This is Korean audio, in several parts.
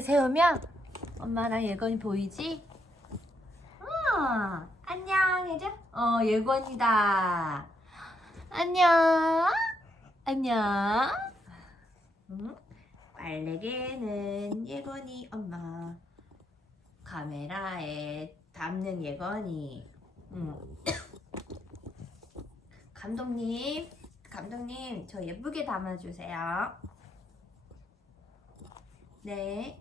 세우면 엄마랑 예건이 보이지? 어, 안녕 해줘. 어, 예건이다. 안녕. 안녕. 응? 빨래개는 예건이 엄마. 카메라에 담는 예건이. 응. 감독님, 감독님, 저 예쁘게 담아주세요. 네.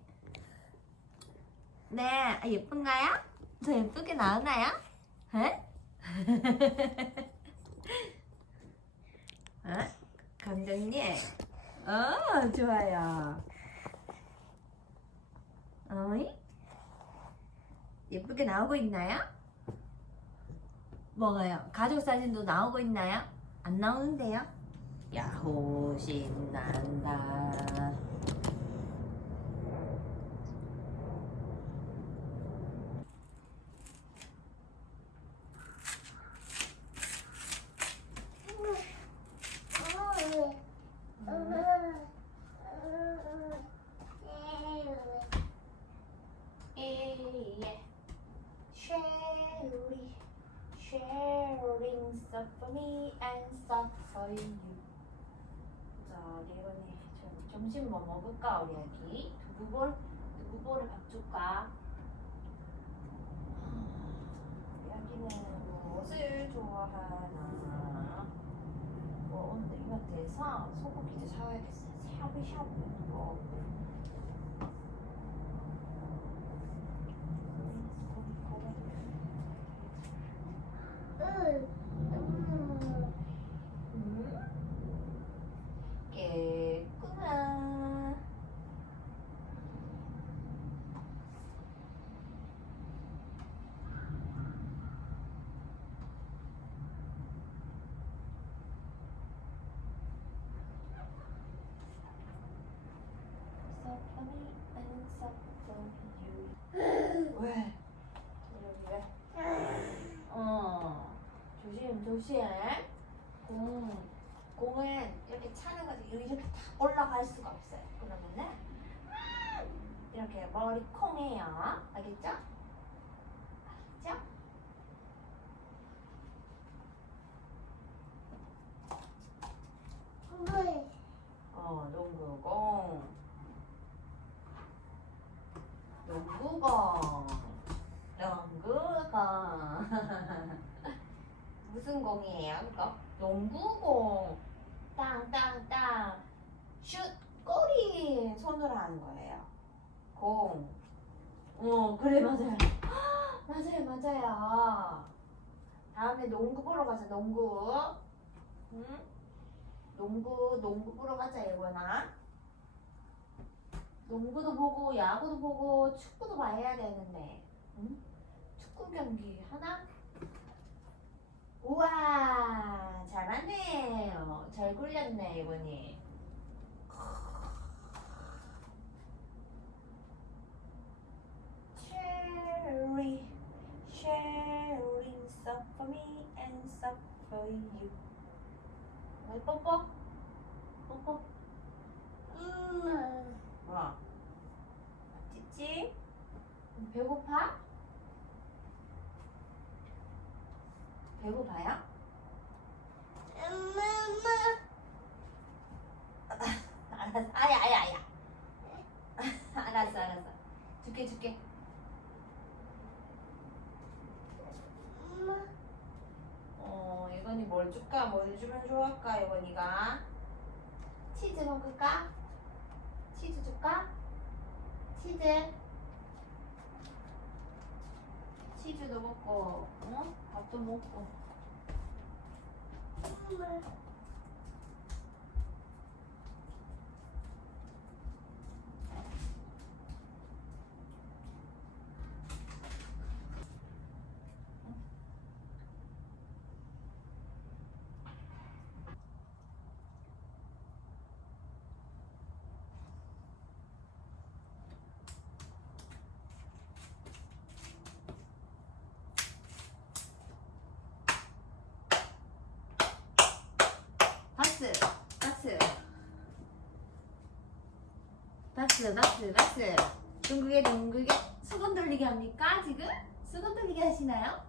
네, 아, 예쁜가요? 저 예쁘게 나오나요? 에? 어? 감독님. 어, 좋아요. 어이? 예쁘게 나오고 있나요? 뭐가요? 가족 사진도 나오고 있나요? 안 나오는데요? 야호, 신난다. Sharing stuff for me and stuff for you. 자, 점- 점심 뭐 먹을까 우리 아기? 두부볼? 두부볼을 밥 줄까? 우리 아기는 무엇을 좋아하나? 뭐 오늘 이마트에서 소고기도 사와야겠어. 샤브샤브 뭐. 음? 깨구나. Suck for me and suck for you. 왜? 여기 왜? 어. 조심 조심. 공 공은 이렇게 차는 거지 이렇게 다 올라갈 수가 없어요. 그러면은 이렇게 머리 콩해요. 알겠죠? 알겠죠? 어 농구공 농구공 농구공 무슨 공이에요 이거? 농구공 땅 땅 땅 슛 꼬리 손으로 하는 거예요 공 어, 그래. 맞아요. 맞아요 맞아요. 다음에 농구 보러 가자 농구. 응? 농구 농구 보러 가자 예원아. 농구도 보고 야구도 보고 축구도 봐야 되는데. 응? 축구 경기 하나? 우와 잘하네요. 잘 굴렸네 이번이 Cherry sharing stuff for me and stuff for you 왜 뽀뽀? 뽀뽀? 어 찌찌? 배고파? 배고파요? 알았어. 아야, 아야, 아야. 알았어, 알았어. 줄게, 줄게. 어, 이건이 뭘 줄까? 뭘 주면 좋을까, 이건이가? 치즈 먹을까? 치즈 줄까? 치즈. 치즈도 먹고, 어? 밥도 먹고. 박스, 박스. 박스, 박스. 둥글게 둥글게 수건 돌리기 합니까 지금? 수건 돌리기 하시나요?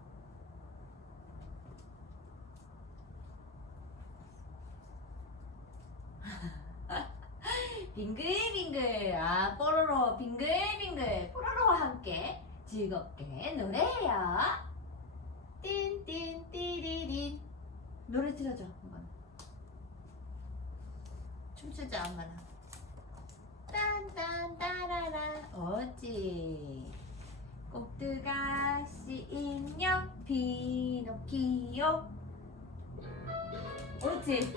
빙글빙글 아 뽀로로 빙글빙글 뽀로로와 함께 즐겁게 노래해요 띵띵띠리린 노래 틀어줘 한번 춤추자 엄마랑 딴딴 따라라. 어찌? 꼭두가시 인형 피노키오 옳지.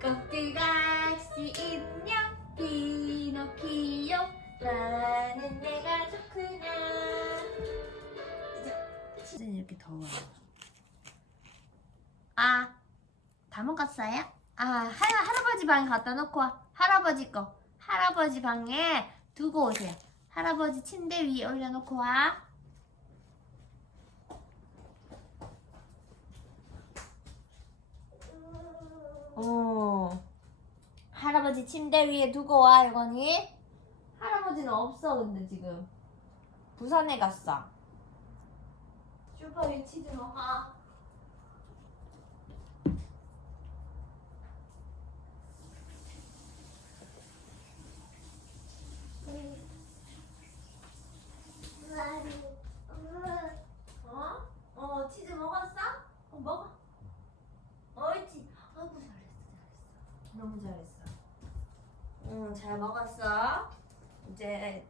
꼭두가시 인형 피노키오 나는 내가 좋구나. 이제 이렇게 더워요. 아 다 먹었어요? 아 할, 할아버지 방에 갖다 놓고 와 할아버지 거 할아버지 방에 두고 오세요 할아버지 침대 위에 올려놓고 와 어. 할아버지 침대 위에 두고 와, 이거니? 할아버지는 없어, 근데 지금. 부산에 갔어. 슈퍼 위치즈 먹어. 어? 어, 치즈 먹었어? 어, 먹어. 옳지. 아이고, 잘했어, 잘했어. 너무 잘했어. 응, 잘 먹었어. 이제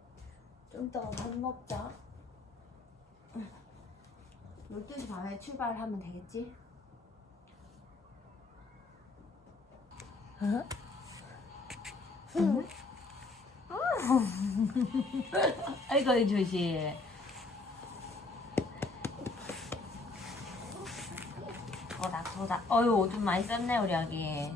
좀 이따가 밥 먹자. 응. 12시 반에 출발하면 되겠지? 어? 응? 아이고, 조심. 도다 도다 어유 오줌 많이 쌌네 우리 아기